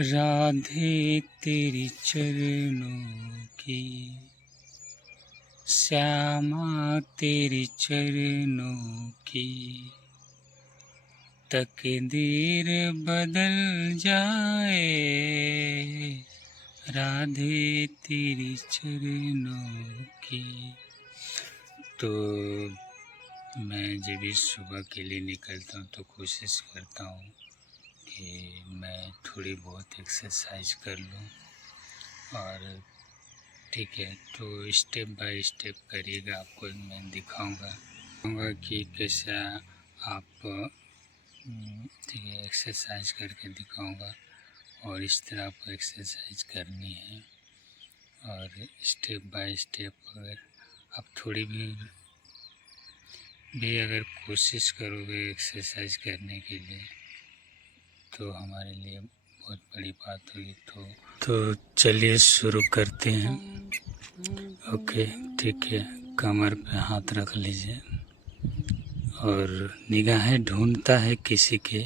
राधे तेरी चरणों की, श्यामा तेरी चरणों की, तकदीर बदल जाए, राधे तेरी चरणों की। तो मैं जब भी सुबह के लिए निकलता हूँ तो कोशिश करता हूँ कि मैं थोड़ी बहुत एक्सरसाइज कर लूँ। और ठीक है, तो स्टेप बाय स्टेप करिएगा, आपको मैं दिखाऊंगा कि कैसा आप ठीक है एक्सरसाइज करके दिखाऊंगा। और इस तरह आपको एक्सरसाइज करनी है। और स्टेप बाय स्टेप अगर आप थोड़ी भी अगर कोशिश करोगे एक्सरसाइज करने के लिए तो हमारे लिए बहुत बड़ी बात होगी। तो चलिए शुरू करते हैं। ओके, ठीक है, कमर पे हाथ रख लीजिए और निगाहें ढूंढता है किसी के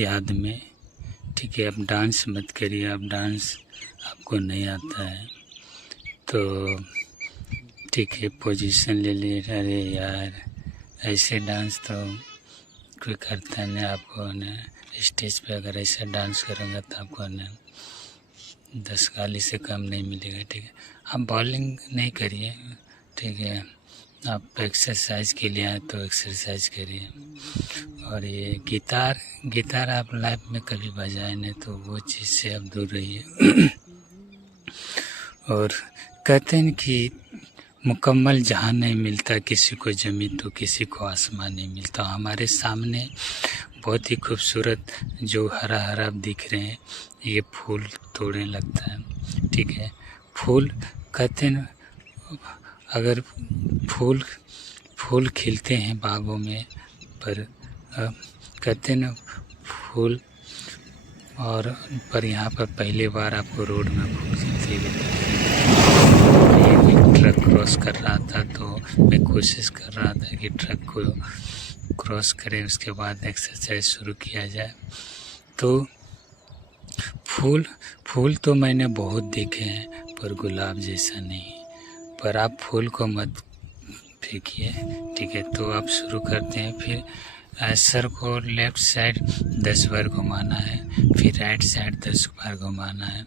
याद में। ठीक है, अब डांस मत करिए, अब डांस आपको नहीं आता है तो ठीक है, पोजीशन ले लिए। अरे यार, ऐसे डांस तो कोई करता नहीं। आपको ना स्टेज पे अगर ऐसा डांस करूँगा तो आपको ना 10 गाली से कम नहीं मिलेगा। ठीक है, आप बॉलिंग नहीं करिए। ठीक है, आप एक्सरसाइज के लिए आए तो एक्सरसाइज करिए। और ये गिटार आप लाइफ में कभी बजाए नहीं तो वो चीज़ से आप दूर रहिए। और कहते हैं कि मुकम्मल जहाँ नहीं मिलता किसी को ज़मीन तो किसी को आसमान नहीं मिलता। हमारे सामने बहुत ही खूबसूरत जो हरा हरा दिख रहे हैं, ये फूल तोड़ने लगता है। ठीक है, फूल कहते हैं अगर फूल खिलते हैं बागों में, पर कहते हैं ना फूल और पर यहाँ पर पहली बार आपको रोड में फूल खिलते हुए ट्रक क्रॉस कर रहा था तो मैं कोशिश कर रहा था कि ट्रक को क्रॉस करें, उसके बाद एक्सरसाइज शुरू किया जाए। तो फूल तो मैंने बहुत देखे हैं पर गुलाब जैसा नहीं। पर आप फूल को मत फेंकिए। ठीक है, तो आप शुरू करते हैं। फिर सर को लेफ़्ट साइड 10 बार घुमाना है, फिर राइट साइड 10 बार घुमाना है।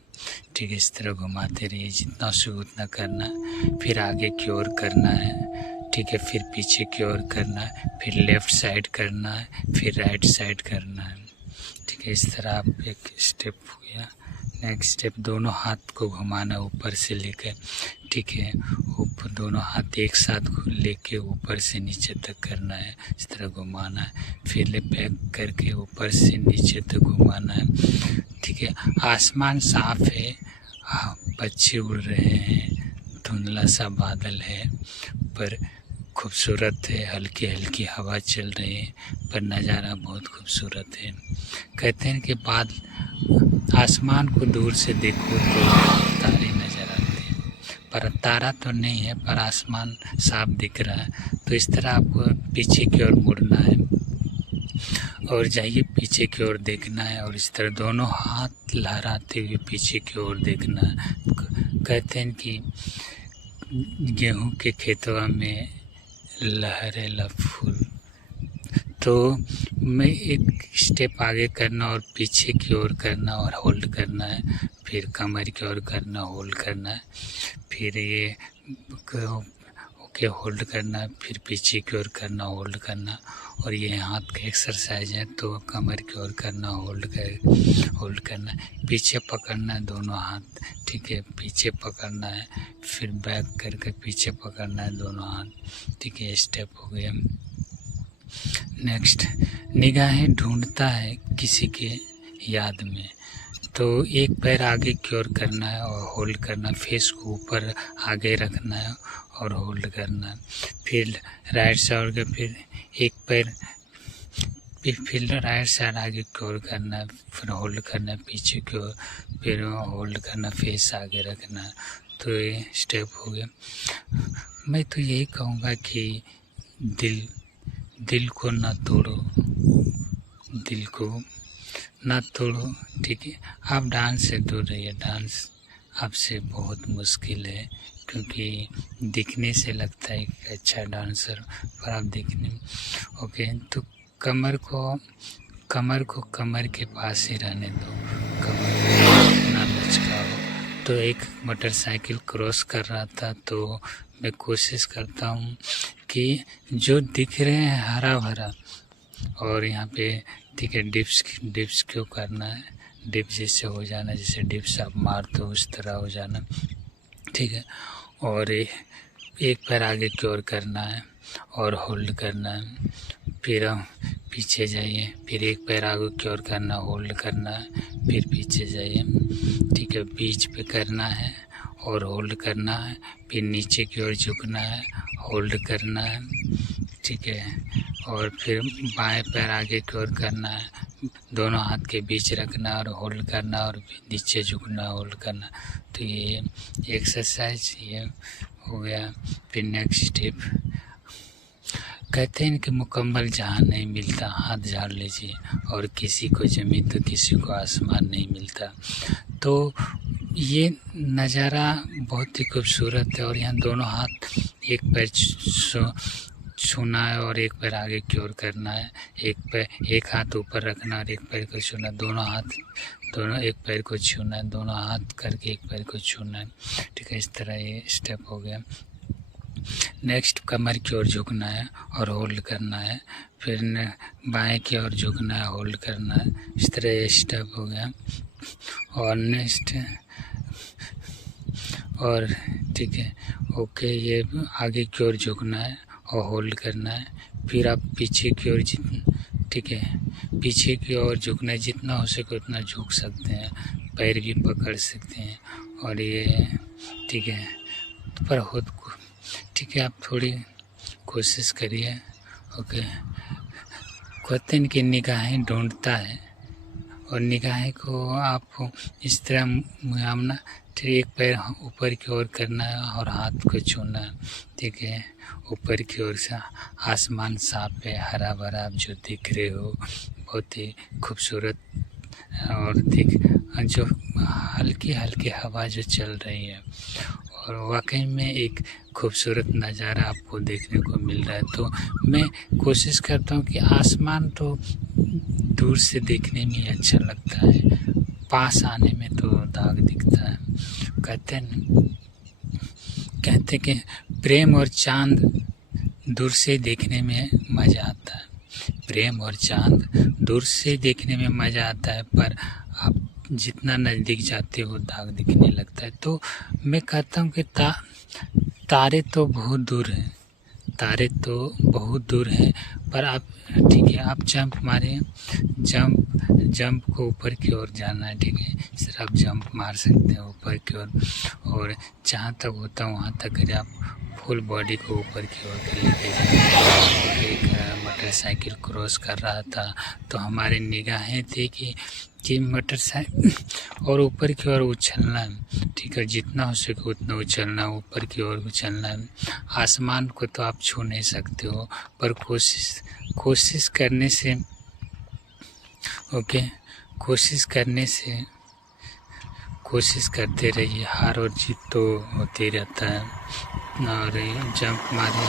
ठीक है, इस तरह घुमाते रहिए, जितना हो उतना करना है। फिर आगे की ओर करना है। ठीक है, फिर पीछे की ओर करना है, फिर लेफ़्ट साइड करना है, फिर राइट साइड करना है। ठीक है, इस तरह आप एक स्टेप हो गया। नेक्स्ट स्टेप, दोनों हाथ को घुमाना ऊपर से लेकर। ठीक है, ऊपर दोनों हाथ एक साथ लेके ऊपर से नीचे तक करना है, इस तरह घुमाना है। फिर बैक करके ऊपर से नीचे तक घुमाना है। ठीक है, आसमान साफ है, पक्षी उड़ रहे हैं, धुंधला सा बादल है पर खूबसूरत है, हल्की हल्की हवा चल रही है पर नज़ारा बहुत खूबसूरत है। कहते हैं कि आसमान को दूर से देखो तो तारे नज़र आते हैं, पर तारा तो नहीं है पर आसमान साफ दिख रहा है। तो इस तरह आपको पीछे की ओर मुड़ना है और जाइए, पीछे की ओर देखना है और इस तरह दोनों हाथ लहराते हुए पीछे की ओर देखना है। कहते हैं कि गेहूं के खेतवा में लहरेला फूल। तो मैं एक स्टेप आगे करना और पीछे की ओर करना और होल्ड करना है, फिर कमर की ओर करना, होल्ड करना है, फिर ये ओके होल्ड करना है, फिर पीछे की ओर करना, होल्ड करना। और ये हाथ का एक्सरसाइज है तो कमर की ओर करना, होल्ड करना, पीछे पकड़ना है दोनों हाथ। ठीक है, पीछे पकड़ना है, फिर बैक करके पीछे पकड़ना है दोनों हाथ। ठीक है, स्टेप हो गया। नेक्स्ट, निगाहें ढूंढता है किसी के याद में। तो एक पैर आगे की ओर करना है और होल्ड करना, फेस को ऊपर आगे रखना है और होल्ड करना है। फिर राइट साइड का फिर एक पैर, फिर राइट साइड आगे की ओर करना है, फिर होल्ड करना है पीछे की ओर, फिर होल्ड करना, फेस आगे रखना है। तो ये स्टेप हो गया। मैं तो यही कहूँगा कि दिल को ना तोड़ो, दिल को ना तोड़ो, ठीक है। आप डांस से दूर रहिए, डांस आपसे बहुत मुश्किल है, क्योंकि दिखने से लगता है कि अच्छा डांसर, पर आप दिखने ओके। तो कमर को कमर के पास ही रहने दो, कमर ना लचकाओ। तो एक मोटरसाइकिल क्रॉस कर रहा था, तो मैं कोशिश करता हूँ कि जो दिख रहे हैं हरा भरा, और यहाँ पे ठीक है डिप्स क्यों करना है, डिप जैसे हो जाना, जैसे डिप्स आप मारते हो उस तरह हो जाना, ठीक है। और एक पैर आगे की ओर करना है और होल्ड करना है, फिर पीछे जाइए, फिर एक पैर आगे की ओर करना, होल्ड करना है, फिर पीछे जाइए, ठीक है। बीच पे करना है और होल्ड करना है, फिर नीचे की ओर झुकना है, होल्ड करना है, ठीक है। और फिर बाएं पैर आगे की ओर करना है, दोनों हाथ के बीच रखना और होल्ड करना, और नीचे झुकना, होल्ड करना। तो ये एक्सरसाइज ये हो गया। फिर नेक्स्ट स्टेप कहते हैं कि मुकम्मल जहाँ नहीं मिलता हाथ झाड़ लीजिए, और किसी को ज़मीन तो किसी को आसमान नहीं मिलता। तो ये नज़ारा बहुत ही खूबसूरत है। और यहाँ दोनों हाथ, एक पैर छूना है और एक पैर आगे की ओर करना है, एक हाथ ऊपर रखना और एक पैर को छूना, दोनों एक पैर को छूना है, दोनों हाथ करके एक पैर को छूना है, ठीक है। इस तरह ये स्टेप हो गया। नेक्स्ट कमर की ओर झुकना है और होल्ड करना है, फिर बाएं की ओर झुकना है, होल्ड करना है। इस तरह ये स्टेप हो गया। और नेक्स्ट और ठीक है ओके, ये आगे की ओर झुकना है और होल्ड करना है। फिर आप पीछे की ओर ठीक है, पीछे की ओर झुकना है, जितना हो सके उतना झुक सकते हैं, पैर भी पकड़ सकते हैं। और ये ठीक है, पर खुद को ठीक है, आप थोड़ी कोशिश करिए। ओके, कहते हैं कि निगाहें ढूंढता है, और निगाहें को आप इस तरह मुआवना, फिर एक पैर ऊपर की ओर करना है और हाथ को छूना है, ठीक है। ऊपर की ओर से आसमान साफ है, हरा भरा आप जो दिख रहे हो, बहुत ही खूबसूरत। और जो हल्की हल्की हवा जो चल रही है, और वाकई में एक खूबसूरत नज़ारा आपको देखने को मिल रहा है। तो मैं कोशिश करता हूँ कि आसमान तो दूर से देखने में अच्छा लगता है, पास आने में तो दाग दिखता है। कहते कि प्रेम और चांद दूर से देखने में मज़ा आता है, प्रेम और चांद दूर से देखने में मज़ा आता है, पर आप जितना नज़दीक जाते हो दाग दिखने लगता है। तो मैं कहता हूँ कि तारे तो बहुत दूर हैं, तारे तो बहुत दूर हैं, पर आप ठीक है, आप जंप मारें, जंप को ऊपर की ओर जाना है, ठीक है। सिर्फ आप जंप मार सकते हैं ऊपर की ओर, और जहाँ तक होता है वहाँ तक करें, आप फुल बॉडी को ऊपर की ओर कर लेके जाए। एक मोटरसाइकिल क्रॉस कर रहा था, तो हमारी निगाहें थी कि मोटरसाइकिल और ऊपर की ओर उछलना है, ठीक है। जितना हो सके उतना उछलना, ऊपर की ओर उछलना है। आसमान को तो आप छू नहीं सकते हो, पर कोशिश करने से ओके, कोशिश करते रहिए। हार और जीत तो होती रहता है। और जंप मारे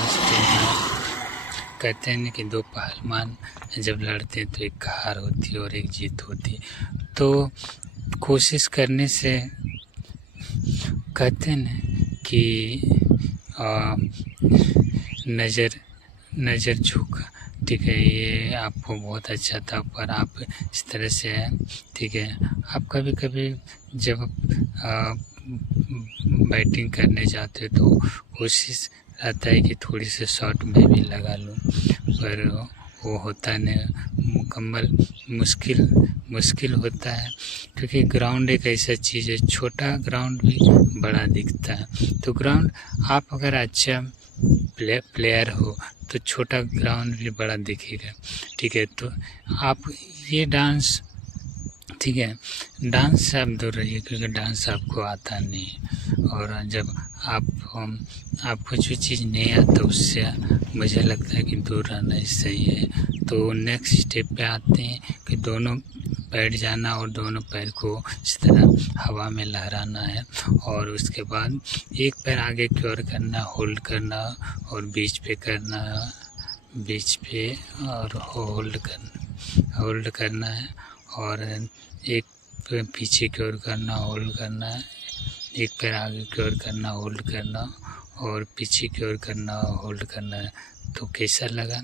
कहते हैं कि दो पहलवान जब लड़ते हैं तो एक हार होती है और एक जीत होती है। तो कोशिश करने से कहते हैं कि नज़र झुक, ठीक है। ये आपको बहुत अच्छा था, पर आप इस तरह से ठीक है। आप कभी कभी जब बैटिंग करने जाते हो तो कोशिश रहता है कि थोड़ी सी शॉट में भी लगा लूँ, पर वो होता नहीं, मुकम्मल मुश्किल होता है, क्योंकि ग्राउंड एक ऐसा चीज़ है, छोटा ग्राउंड भी बड़ा दिखता है। तो ग्राउंड आप अगर अच्छा प्लेयर हो तो छोटा ग्राउंड भी बड़ा दिखेगा, ठीक है। तो आप ये डांस, ठीक है, डांस से आप दूर रहिए, क्योंकि डांस आपको आता नहीं। और जब आपको जो चीज़ नहीं आता उससे मुझे लगता है कि दूर रहना ही सही है। तो नेक्स्ट स्टेप पे आते हैं कि दोनों बैठ जाना और दोनों पैर को इस तरह हवा में लहराना है। और उसके बाद एक पैर आगे की ओर करना, होल्ड करना और बीच पे करना, बीच पे और होल्ड करना है। और एक पैर पीछे की ओर करना, होल्ड करना है। एक पैर आगे की ओर करना, होल्ड करना और पीछे की ओर करना, होल्ड करना है। तो कैसा लगा?